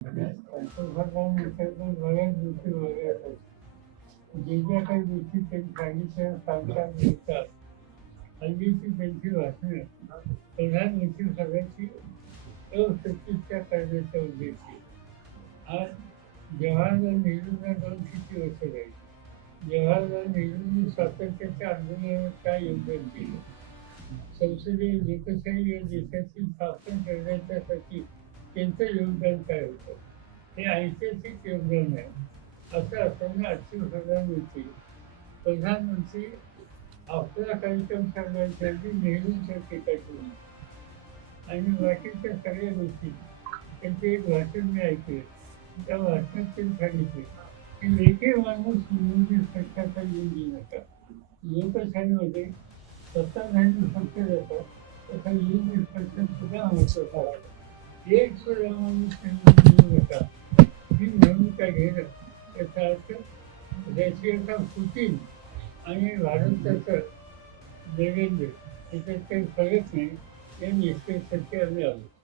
पंतप्रधान बऱ्याच गोष्टी वेगळ्या आहेत जे ज्या काही गोष्टी त्यांनी सांगितल्या सांगतात बोलतात हल्लीची त्यांची भाषणं प्रधानमंत्री सगळ्याची अप्रतिष्ठा करण्याचा उद्देश आज जवाहरलाल नेहरूंना जाऊन किती वर्ष झाली जवाहरलाल नेहरूंनी स्वातंत्र्याच्या आंदोलनात काय योगदान केलं संसदीय लोकशाही या देशाची स्थापन करण्याच्यासाठी त्यांचं योगदान काय होतं? हे ऐतिहासिक योगदान आहे. असं असताना आजची प्रधानमंत्री प्रधानमंत्री आपला कार्यक्रम सांगायच्या आधी नेहरूंच्या टीका केली आणि बाकीच्या सगळ्या गोष्टी त्यांचे एक भाषण मी ऐकले. त्या भाषणात त्यांनी सांगितले की एके माणूस निवडणूक पक्षाचा येऊन देऊ नका. लोकशाहीमध्ये सत्ताधारी पक्ष जातात तसा निवडणूक पक्षात सुद्धा महत्त्वाचा एक सुद्धा माणूस निवडून देऊ नका ही निवडणुका घेणं याचा अर्थ रशियाचा पुतीन आणि भारताचं देवेंद्र याच्यात काही फरक नाही. या निष्कर्षाचे आम्ही आलो.